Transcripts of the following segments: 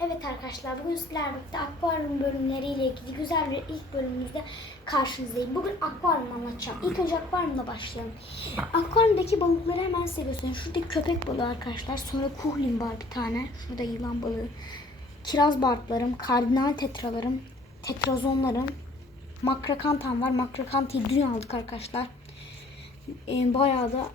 Evet arkadaşlar bugün sizlerle birlikte akvaryum bölümleriyle ilgili güzel bir ilk bölümümüzde karşınızdayım. Bugün akvaryum anlatacağım. İlk önce akvaryumla başlayalım. Akvaryumdaki balıkları hemen size göstereyim. Şurada köpek balığı arkadaşlar. Sonra kuhlin var bir tane. Şurada yılan balığı. Kiraz bartlarım, kardinal tetralarım, tetrazonlarım, makrakantam var. Makrakantayı dün aldık arkadaşlar. Ee, bayağı da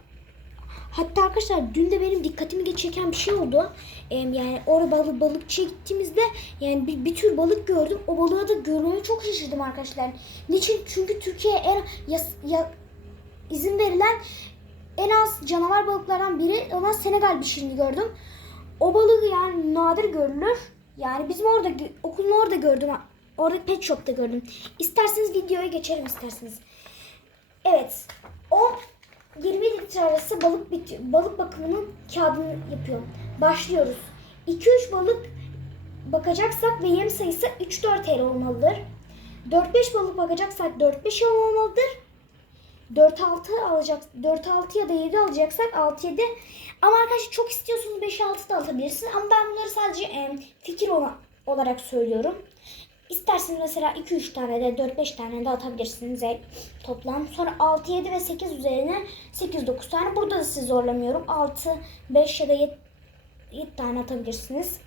Hatta arkadaşlar dün de benim dikkatimi çeken bir şey oldu. Ee, yani orada balık, balıkçıya gittiğimizde yani bir, bir tür balık gördüm. O balığı da görmeye çok şaşırdım arkadaşlar. Niçin? Çünkü Türkiye'ye en ya, ya, izin verilen en az canavar balıklardan biri olan Senegal bişirini gördüm. O balığı yani nadir görülür. Yani bizim orada okulun orada gördüm. Orada pet shop'ta gördüm. İsterseniz videoya geçelim isterseniz. Evet. O 20 litre arası balık. Balık bakımının kağıdını yapıyorum. Başlıyoruz. 2-3 balık bakacaksak ve yem sayısı 3-4 TL olmalıdır. 4-5 balık bakacaksak 4-5 olmalıdır. 4-6 alacak 4-6 ya da 7 alacaksak 6-7 ama arkadaşlar çok istiyorsanız 5-6 da atabilirsin ama ben bunları sadece e, fikir ola- olarak söylüyorum. İsterseniz mesela 2-3 tane de 4-5 tane de atabilirsiniz toplam. Sonra 6, 7 ve 8 üzerine 8-9 tane. Burada da sizi zorlamıyorum. 6, 5 ya da 7, 7 tane atabilirsiniz.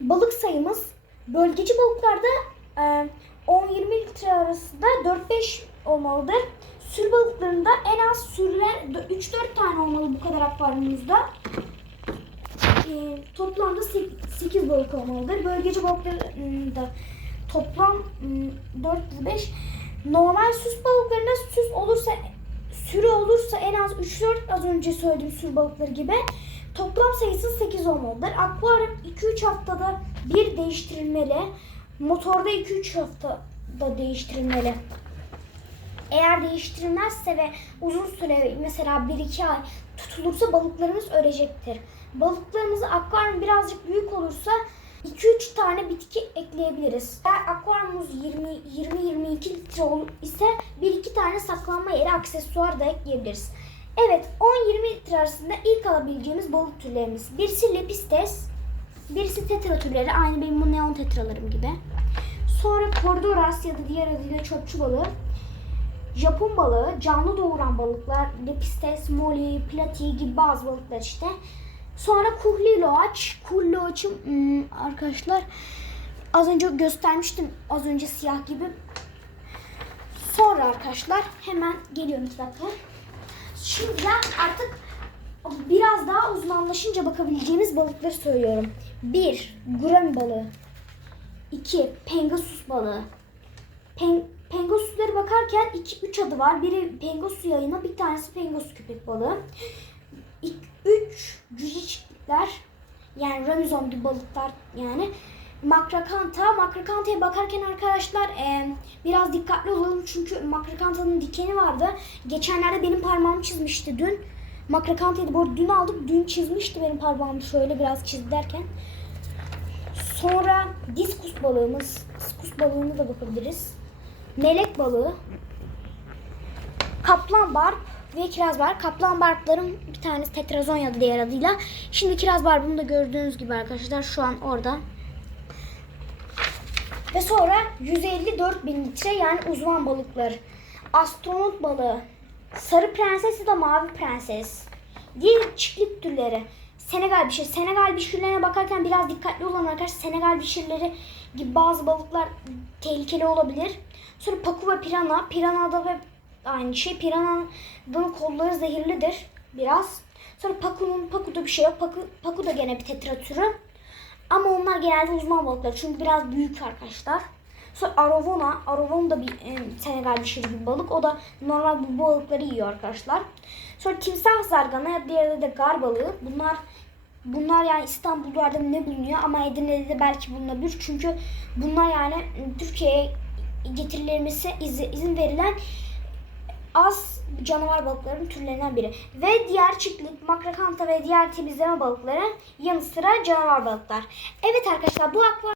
Balık sayımız bölgeci balıklarda e, 10-20 litre arasında 4-5 olmalıdır. Sür balıklarında en az sürüler 3-4 tane olmalı bu kadar akvaryumumuzda. E, toplamda 8 balık olmalıdır. Bölgeci balıklarında toplam ım, 405. Normal süs balıklarında süs olursa sürü olursa en az 3-4 az önce söylediğim sürü balıkları gibi toplam sayısı 8 olmalıdır. Akvaryum 2-3 haftada bir değiştirilmeli. Motorda 2-3 haftada değiştirilmeli. Eğer değiştirilmezse ve uzun süre mesela 1-2 ay tutulursa balıklarımız ölecektir. Balıklarımızı akvaryum birazcık büyük olursa 2-3 tane bitki ekleyebiliriz. Eğer akvaryumumuz 20-22 litre ise 1-2 tane saklanma yeri aksesuar da ekleyebiliriz. Evet 10-20 litre arasında ilk alabileceğimiz balık türlerimiz. Birisi lepistes, birisi tetra türleri aynı benim bu neon tetralarım gibi. Sonra Cordoras ya da diğer adıyla çöpçü balığı. Japon balığı, canlı doğuran balıklar, lepistes, moli, plati gibi bazı balıklar işte. Sonra kuhli loaç. Kuhli loaç'ım hmm, arkadaşlar az önce göstermiştim. Az önce siyah gibi. Sonra arkadaşlar hemen geliyorum iki dakika. Şimdi ben artık biraz daha uzmanlaşınca bakabileceğimiz balıkları söylüyorum. 1. Gurami balığı. 2. Pengasus balığı. Pen, Pengasus'lara bakarken 2-3 adı var. Biri Pengasus yayını, bir tanesi Pengasus köpek balığı. 3 cücicikler yani ramizon gibi balıklar yani. Makrakanta. Makrakanta'ya bakarken arkadaşlar e, biraz dikkatli olalım çünkü makrakanta'nın dikeni vardı. Geçenlerde benim parmağımı çizmişti dün. Makrakanta'yı bu arada dün aldık. Dün çizmişti benim parmağımı şöyle biraz çizdi derken. Sonra diskus balığımız. Diskus balığına da bakabiliriz. Melek balığı. Kaplan barb ve kiraz barb. Kaplan barbların bir tanesi tetrazonya diğer adıyla. Şimdi kiraz barbını da gördüğünüz gibi arkadaşlar şu an orada. Ve sonra 154 bin litre yani uzman balıklar. Astronot balığı. Sarı prenses ya da mavi prenses. Diğer çiftlik türleri. Senegal bişir. Senegal bişirlerine bakarken biraz dikkatli olun arkadaşlar. Senegal bişirleri gibi bazı balıklar tehlikeli olabilir. Sonra paku ve pirana. Piranada ve aynı şey. Pirana'nın kolları zehirlidir biraz. Sonra paku'nun paku'da bir şey yok. Paku, paku da gene bir tetra türü. Ama onlar genelde uzman balıklar. Çünkü biraz büyük arkadaşlar. Sonra Arovona. Arovona da bir e, Senegal bir bir balık. O da normal bu balıkları yiyor arkadaşlar. Sonra timsah zargana diğeri de, gar balığı. Bunlar bunlar yani İstanbul'da ne bulunuyor ama Edirne'de de belki bulunabilir. Çünkü bunlar yani Türkiye'ye getirilmesi izin verilen az canavar balıkların türlerinden biri. Ve diğer çiftlik, makrakanta ve diğer temizleme balıkları yanı sıra canavar balıklar. Evet arkadaşlar bu akvaryum